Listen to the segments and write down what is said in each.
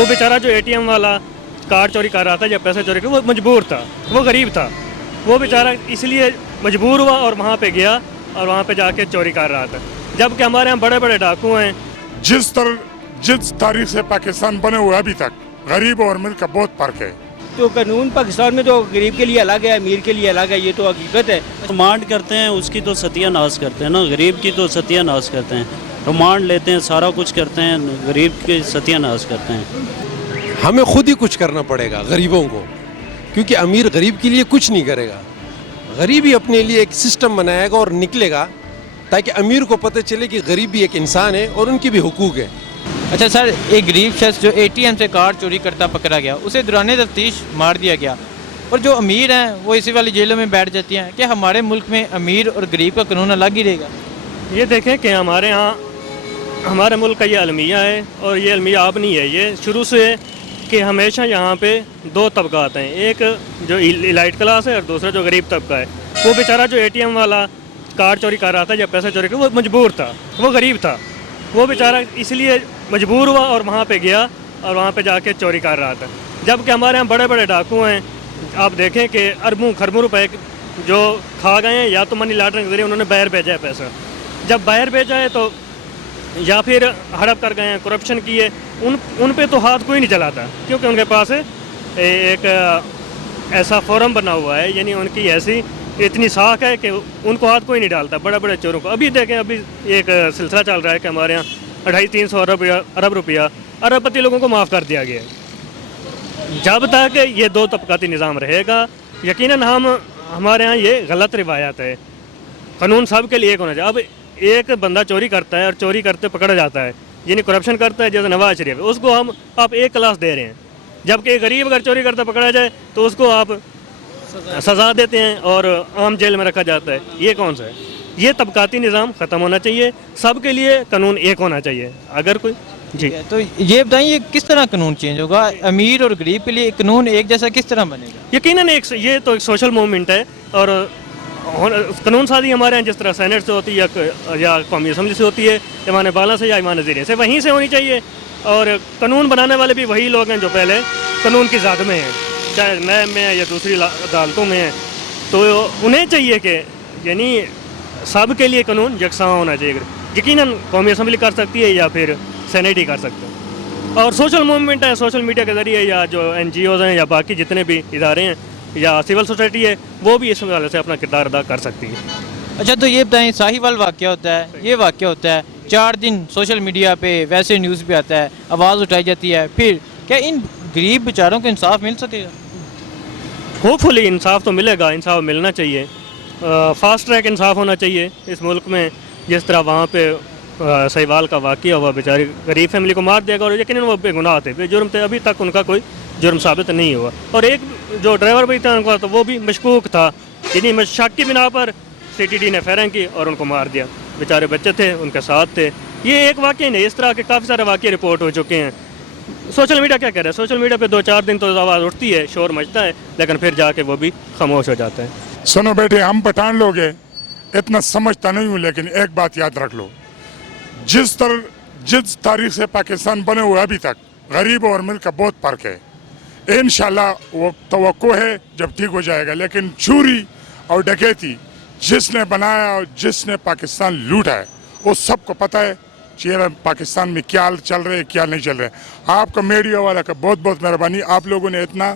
وہ بیچارہ جو ATM والا کارڈ چوری کر رہا تھا یا پیسے چوری کر وہ مجبور تھا, وہ غریب تھا, وہ بیچارہ اس لیے مجبور ہوا اور وہاں پہ گیا اور وہاں پہ جا کے چوری کر رہا تھا. جبکہ ہمارے یہاں بڑے بڑے ڈاکو ہیں. جس تاریخ سے پاکستان بنے ہوئے ابھی تک غریب اور امیر کا بہت فرق ہے. تو قانون پاکستان میں تو غریب کے لیے الگ ہے, امیر کے لیے الگ ہے, یہ تو حقیقت ہے. ریمانڈ کرتے ہیں اس کی تو ستیہ ناش کرتے ہیں نا, غریب کی تو ستیہ ناش کرتے ہیں. ریمانڈ لیتے ہیں, سارا کچھ کرتے ہیں, غریب کی ستیہ ناش کرتے ہیں. ہمیں خود ہی کچھ کرنا پڑے گا غریبوں کو, کیونکہ امیر غریب کے لیے کچھ نہیں کرے گا. غریب ہی اپنے لیے ایک سسٹم بنائے گا اور نکلے گا تاکہ امیر کو پتہ چلے کہ غریب بھی ایک انسان ہے اور ان کی بھی حقوق ہے. اچھا سر, ایک غریب شخص جو ATM سے کارڈ چوری کرتا پکڑا گیا, اسے دوران تفتیش مار دیا گیا, اور جو امیر ہیں وہ اسی والی جیلوں میں بیٹھ جاتی ہیں. کہ ہمارے ملک میں امیر اور غریب کا قانون الگ ہی رہے گا؟ یہ دیکھیں کہ ہمارے یہاں ہمارے ملک کا یہ المیہ ہے, اور یہ المیہ اب نہیں ہے, یہ شروع سے ہے کہ ہمیشہ یہاں پہ دو طبقات ہیں, ایک جو ایلائٹ کلاس ہے اور دوسرا جو غریب طبقہ ہے. وہ بیچارہ جو ATM والا کارڈ چوری کر رہا تھا یا پیسے چوری کر وہ مجبور تھا, وہ غریب تھا, وہ بیچارہ اس لیے مجبور ہوا اور وہاں پہ گیا اور وہاں پہ جا کے چوری کر رہا تھا. جبکہ ہمارے یہاں بڑے بڑے ڈاکو ہیں, آپ دیکھیں کہ اربوں خربوں روپے جو کھا گئے ہیں, یا تو منی لانڈرنگ کے ذریعے انہوں نے باہر بھیجا ہے پیسہ, جب باہر بھیجا ہے تو یا پھر ہڑپ کر گئے ہیں, کرپشن کی ہے, ان پہ تو ہاتھ کوئی نہیں چلاتا, کیونکہ ان کے پاس ایک ایسا فورم بنا ہوا ہے, یعنی ان کی ایسی اتنی ساکھ ہے کہ ان کو ہاتھ کوئی نہیں ڈالتا بڑے بڑے چوروں کو. ابھی دیکھیں, ابھی ایک سلسلہ چل رہا ہے کہ ہمارے یہاں 250-300 ارب روپیہ ارب پتی لوگوں کو معاف کر دیا گیا ہے. جب تک یہ دو طبقاتی نظام رہے گا, یقیناً ہمارے ہاں یہ غلط روایت ہے. قانون سب کے لیے ایک ہونا چاہیے. اب ایک بندہ چوری کرتا ہے اور چوری کرتے پکڑا جاتا ہے, یعنی کرپشن کرتا ہے, جیسے نواز شریف, اس کو آپ ایک کلاس دے رہے ہیں. جبکہ غریب اگر چوری کرتا پکڑا جائے تو اس کو آپ سزا دیتے ہیں اور عام جیل میں رکھا جاتا ہے. یہ کون سا ہے؟ یہ طبقاتی نظام ختم ہونا چاہیے, سب کے لیے قانون ایک ہونا چاہیے. اگر کوئی جی تو یہ بتائیں, یہ کس طرح قانون چینج ہوگا؟ امیر اور غریب کے لیے قانون ایک جیسا کس طرح بنے گا؟ یقیناً یہ تو ایک سوشل موومنٹ ہے, اور قانون سازی ہمارے یہاں جس طرح سینٹ سے ہوتی ہے یا قومی اسمبلی سے ہوتی ہے, ایوان بالا سے یا ایوان وزیر سے, وہیں سے ہونی چاہیے. اور قانون بنانے والے بھی وہی لوگ ہیں جو پہلے قانون کی ذات میں ہیں, چاہے نیب میں ہے یا دوسری عدالتوں میں ہیں. تو انہیں چاہیے کہ یعنی سب کے لیے قانون یکساں ہونا چاہیے. یقیناً قومی اسمبلی کر سکتی ہے یا پھر سینٹ ہی کر سکتے ہیں. اور سوشل موومنٹ ہے, سوشل میڈیا کے ذریعے, یا جو NGOز ہیں یا باقی جتنے بھی ادارے ہیں یا سول سوسائٹی ہے, وہ بھی اس حوالے سے اپنا کردار ادا کر سکتی ہے. اچھا, تو یہ بتائیں, ساہیوال واقعہ ہوتا ہے, یہ واقعہ ہوتا ہے, 4 دن سوشل میڈیا پہ ویسے نیوز پہ آتا ہے, آواز اٹھائی جاتی ہے, پھر کیا ان غریب بیچاروں کو انصاف مل سکے گا؟ ہوپ فلی انصاف تو ملے گا, انصاف ملنا چاہیے. فاسٹ ٹریک انصاف ہونا چاہیے اس ملک میں. جس طرح وہاں پہ سہیوال کا واقعہ ہوا, بیچاری غریب فیملی کو مار دیا گیا, اور یقیناً وہ بے گناہ تھے, بے جرم تھے, ابھی تک ان کا کوئی جرم ثابت نہیں ہوا. اور ایک جو ڈرائیور بھی تھا ان کا, تو وہ بھی مشکوک تھا, یعنی شک کی بنا پر CTD نے فائرنگ کی اور ان کو مار دیا. بیچارے بچے تھے, ان کے ساتھ تھے. یہ ایک واقعہ نہیں, اس طرح کے کافی سارے واقعے رپورٹ ہو چکے ہیں. سوشل میڈیا کیا کہہ رہا ہے؟ سوشل میڈیا پہ 2-4 دن تو آواز اٹھتی ہے, شور مچتا ہے, لیکن پھر جا کے وہ بھی خاموش ہو جاتا ہے. سنو بیٹے, ہم پٹھان لوگ ہیں, اتنا سمجھتا نہیں ہوں, لیکن ایک بات یاد رکھ لو, جس تاریخ سے پاکستان بنے ہوئے ابھی تک غریب اور امیر کا بہت فرق ہے. انشاءاللہ وہ توقع ہے جب ٹھیک ہو جائے گا. لیکن چوری اور ڈکیتی جس نے بنایا اور جس نے پاکستان لوٹا ہے, وہ سب کو پتہ ہے چہرہ پاکستان میں کیا چل رہے کیا نہیں چل رہے. آپ کا میڈیا والا کا بہت بہت مہربانی, آپ لوگوں نے اتنا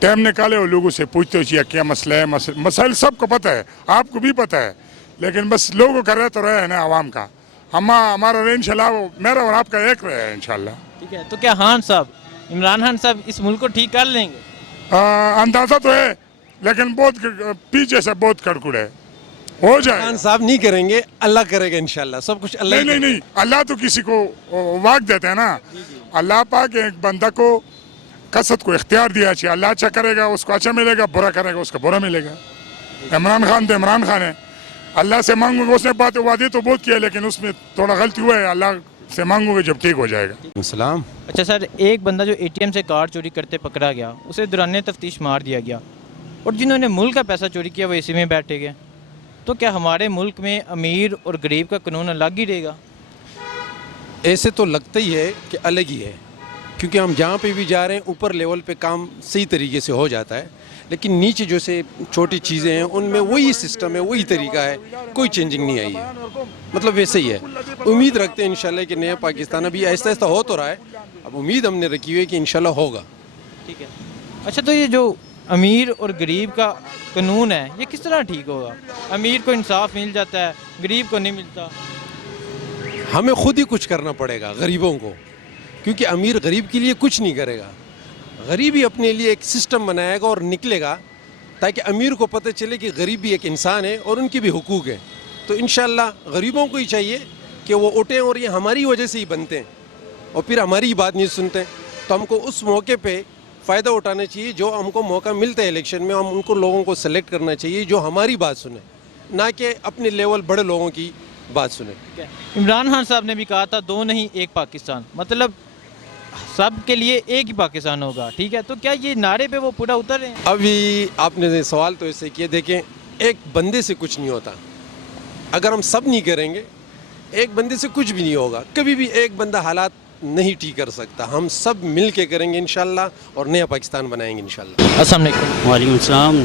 ٹائم نکالے اور لوگوں سے پوچھتے ہوئے کیا مسئلہ ہے. مسائل سب کو پتہ ہے, آپ کو بھی پتہ ہے, لیکن بس لوگوں کا رہ تو رہے ہیں نا عوام کا. ہمارا رہے انشاءاللہ, وہ میرا اور آپ کا ایک رہے ہے انشاءاللہ. ٹھیک ہے, تو کیا خان صاحب, عمران خان صاحب اس ملک کو ٹھیک کر لیں گے؟ اندازہ تو ہے, لیکن بہت پیچھے سے بہت کڑکڑ ہے. ہو جائے. خان صاحب نہیں کریں گے, اللہ کرے گا انشاءاللہ, سب کچھ اللہ. نہیں, اللہ تو کسی کو واقع دیتے ہیں نا. اللہ پاک ایک بندہ کو قصد کو اختیار دیا چاہیے. اللہ اچھا کرے گا اس کو اچھا ملے گا, برا کرے گا اس کو برا ملے گا. عمران خان تو عمران خان ہے, اللہ سے مانگوں گا. اس نے بات وعدے تو بہت کیا, لیکن اس میں تھوڑا غلطی ہوا ہے. اللہ سے مانگوں گے جب ٹھیک ہو جائے گا. السلام. اچھا سر, ایک بندہ جو ATM سے کارڈ چوری کرتے پکڑا گیا, اسے دوران تفتیش مار دیا گیا, اور جنہوں نے ملک کا پیسہ چوری کیا وہ اسی میں بیٹھے گئے. تو کیا ہمارے ملک میں امیر اور غریب کا قانون الگ ہی رہے گا؟ ایسے تو لگتا ہی ہے کہ الگ ہی ہے, کیونکہ ہم جہاں پہ بھی جا رہے ہیں اوپر لیول پہ کام صحیح طریقے سے ہو جاتا ہے، لیکن نیچے جو سے چھوٹی چیزیں ہیں ان میں وہی سسٹم ہے، وہی طریقہ ہے، کوئی چینجنگ نہیں آئی ہے، مطلب ویسے ہی ہے۔ امید رکھتے ہیں انشاءاللہ کہ نیا پاکستان ابھی آہستہ آہستہ ہو تو رہا ہے، اب امید ہم نے رکھی ہوئی ہے کہ انشاءاللہ ہوگا۔ ٹھیک ہے، اچھا تو یہ جو امیر اور غریب کا قانون ہے یہ کس طرح ٹھیک ہوگا؟ امیر کو انصاف مل جاتا ہے، غریب کو نہیں ملتا۔ ہمیں خود ہی کچھ کرنا پڑے گا غریبوں کو، کیونکہ امیر غریب کے لیے کچھ نہیں کرے گا، غریب ہی اپنے لیے ایک سسٹم بنائے گا اور نکلے گا تاکہ امیر کو پتہ چلے کہ غریب بھی ایک انسان ہے اور ان کی بھی حقوق ہیں۔ تو انشاءاللہ غریبوں کو ہی چاہیے کہ وہ اٹھیں، اور یہ ہماری وجہ سے ہی بنتے ہیں اور پھر ہماری ہی بات نہیں سنتے ہیں، تو ہم کو اس موقع پہ فائدہ اٹھانا چاہیے جو ہم کو موقع ملتا ہے الیکشن میں، ہم ان کو لوگوں کو سلیکٹ کرنا چاہیے جو ہماری بات سنیں، نہ کہ اپنے لیول بڑے لوگوں کی بات سنیں۔ عمران خان صاحب نے بھی کہا تھا دو نہیں ایک پاکستان، مطلب سب کے لیے ایک ہی پاکستان ہوگا، ٹھیک ہے، تو کیا یہ نعرے پہ وہ پورا اتر رہے ہیں؟ ابھی آپ نے سوال تو ایسے کیا، دیکھیں ایک بندے سے کچھ نہیں ہوتا، اگر ہم سب نہیں کریں گے ایک بندے سے کچھ بھی نہیں ہوگا، کبھی بھی ایک بندہ حالات نہیں ٹھیک کر سکتا، ہم سب مل کے کریں گے انشاءاللہ اور نیا پاکستان بنائیں گے انشاءاللہ۔ السلام علیکم۔ وعلیکم السلام۔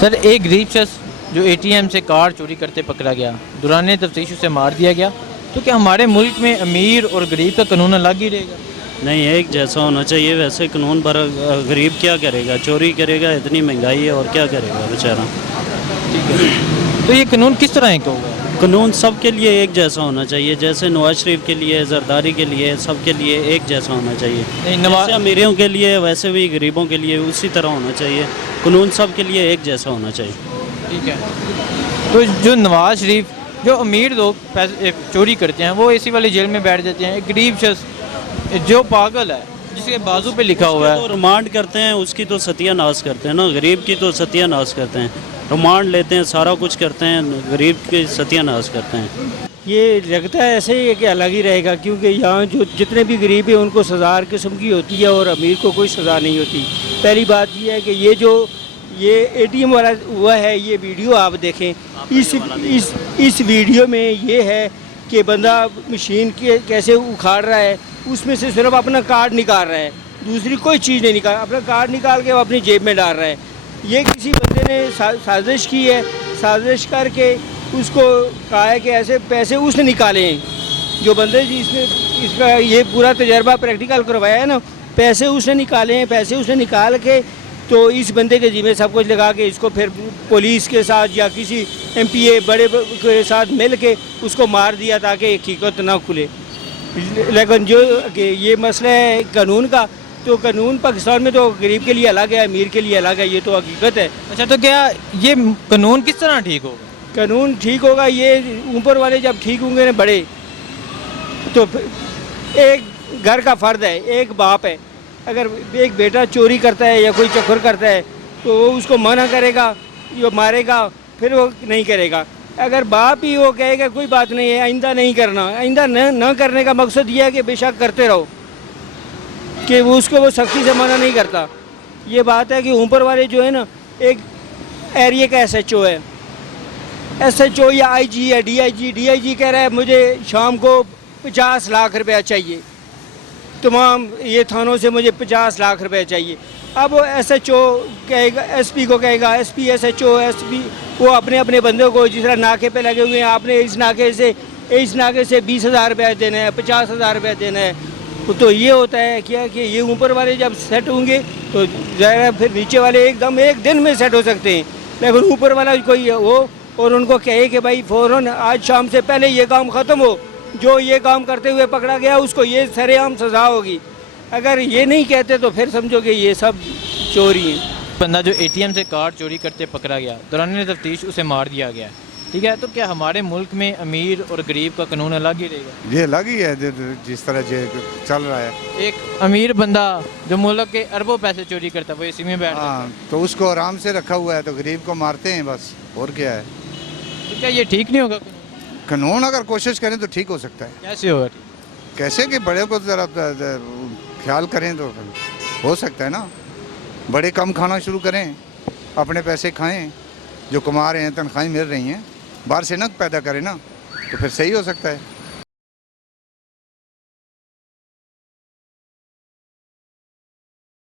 سر ایک غریب شخص جو اے ٹی ایم سے کارڈ چوری کرتے پکڑا گیا، دوران تفتیش اسے مار دیا گیا، تو کیا ہمارے ملک میں امیر اور غریب کا قانون الگ ہی رہے گا؟ نہیں، ایک جیسا ہونا چاہیے، ویسے قانون پر غریب کیا کرے گا، چوری کرے گا، اتنی مہنگائی ہے اور کیا کرے گا بیچارہ۔ ٹھیک ہے، تو یہ قانون کس طرح کا ہوگا؟ قانون سب کے لیے ایک جیسا ہونا چاہیے، جیسے نواز شریف کے لیے، زرداری کے لیے، سب کے لیے ایک جیسا ہونا چاہیے۔ جیسے امیروں کے لیے ویسے بھی غریبوں کے لیے اسی طرح ہونا چاہیے، قانون سب کے لیے ایک جیسا ہونا چاہیے۔ ٹھیک ہے، تو جو نواز شریف جو امیر لوگ پیسے چوری کرتے ہیں وہ اسی والی جیل میں بیٹھ جاتے ہیں، ایک غریب شخص جو پاگل ہے جس کے بازو پہ لکھا ہوا ہے، تو ریمانڈ کرتے ہیں، اس کی تو ستیہ ناش کرتے ہیں نا، غریب کی تو ستیہ ناش کرتے ہیں، ریمانڈ لیتے ہیں، سارا کچھ کرتے ہیں، غریب کی ستیہ ناش کرتے ہیں۔ یہ لگتا ہے ایسے ہی ہے کہ الگ ہی رہے گا، کیونکہ یہاں جو جتنے بھی غریب ہیں ان کو سزا ہر قسم کی ہوتی ہے اور امیر کو کوئی سزا نہیں ہوتی۔ پہلی بات یہ ہے کہ یہ اے ٹی ایم والا ہوا ہے، یہ ویڈیو آپ دیکھیں، اس ویڈیو میں یہ ہے کہ بندہ مشین کے کیسے اکھاڑ رہا ہے، اس میں سے صرف اپنا کارڈ نکال رہا ہے، دوسری کوئی چیز نہیں نکال، اپنا کارڈ نکال کے وہ اپنی جیب میں ڈال رہا ہے۔ یہ کسی بندے نے سازش کی ہے، سازش کر کے اس کو کہا ہے کہ ایسے پیسے اس نے نکالے ہیں، جو بندے جس نے اس کا یہ پورا تجربہ پریکٹیکل کروایا ہے نا، پیسے اس نے نکالے ہیں، پیسے اس نے نکال کے تو اس بندے کے ذمہ سب کچھ لگا کے اس کو پھر پولیس کے ساتھ یا کسی ایم پی اے بڑے کے ساتھ مل کے اس کو مار دیا تاکہ حقیقت نہ کھلے۔ لیکن جو کہ یہ مسئلہ ہے قانون کا، تو قانون پاکستان میں تو غریب کے لیے الگ ہے، امیر کے لیے الگ ہے، یہ تو حقیقت ہے۔ اچھا تو کیا یہ قانون کس طرح ٹھیک ہوگا؟ قانون ٹھیک ہوگا، یہ اوپر والے جب ٹھیک ہوں گے نا بڑے، تو ایک گھر کا فرد ہے، ایک باپ ہے، اگر ایک بیٹا چوری کرتا ہے یا کوئی چکر کرتا ہے تو وہ اس کو منع کرے گا، یہ مارے گا، پھر وہ نہیں کرے گا۔ اگر باپ ہی وہ کہے گا کوئی بات نہیں ہے، آئندہ نہیں کرنا، آئندہ نہ کرنے کا مقصد یہ ہے کہ بے شک کرتے رہو، کہ وہ اس کو وہ سختی سے منع نہیں کرتا۔ یہ بات ہے کہ اوپر والے جو ہے نا، ایک ایریے کا ایس ایچ او ہے، ایس ایچ او یا آئی جی ہے، ڈی آئی جی کہہ رہا ہے مجھے شام کو 50 لاکھ روپیہ چاہیے، تمام یہ تھانوں سے مجھے 50 لاکھ روپے چاہیے۔ اب وہ ایس ایچ او کہے گا، ایس پی کو کہے گا، S P S H O S P وہ اپنے بندوں کو جس طرح ناکے پہ لگے ہوئے ہیں، آپ نے اس ناکے سے 20,000 روپے دینا ہے، 50,000 روپے دینا ہے۔ تو یہ ہوتا ہے کیا کہ یہ اوپر والے جب سیٹ ہوں گے تو ظاہر ہے پھر نیچے والے ایک دن میں سیٹ ہو سکتے ہیں، لیکن اوپر والا کوئی ہو اور ان کو کہے کہ بھائی فوراً آج شام سے پہلے یہ کام ختم ہو، جو یہ کام کرتے ہوئے پکڑا گیا اس کو یہ سر عام سزا ہوگی۔ اگر یہ نہیں کہتے تو پھر سمجھو کہ یہ سب چوری ہیں۔ بندہ جو اے ٹی ایم سے کارڈ چوری کرتے پکڑا گیا، دوران تفتیش اسے مار دیا گیا، ٹھیک ہے، تو کیا ہمارے ملک میں امیر اور غریب کا قانون الگ ہی رہے گا؟ یہ الگ ہی ہے جس طرح چل رہا ہے۔ ایک امیر بندہ جو ملک کے اربوں پیسے چوری کرتا ہے وہ اسی میں بیٹھ جاتا ہے، تو اس کو آرام سے رکھا ہوا ہے، تو غریب کو مارتے ہیں بس، اور کیا ہے۔ تو کیا یہ ٹھیک نہیں ہوگا؟ قانون اگر کوشش کریں تو ٹھیک ہو سکتا ہے۔ کیسے ہوگا؟ کیسے کہ بڑے کو ذرا خیال کریں تو ہو سکتا ہے نا، بڑے کم کھانا شروع کریں، اپنے پیسے کھائیں، جو کما رہے ہیں تنخواہیں مل رہی ہیں، باہر سے نہ پیدا کریں نا، تو پھر صحیح ہو سکتا ہے۔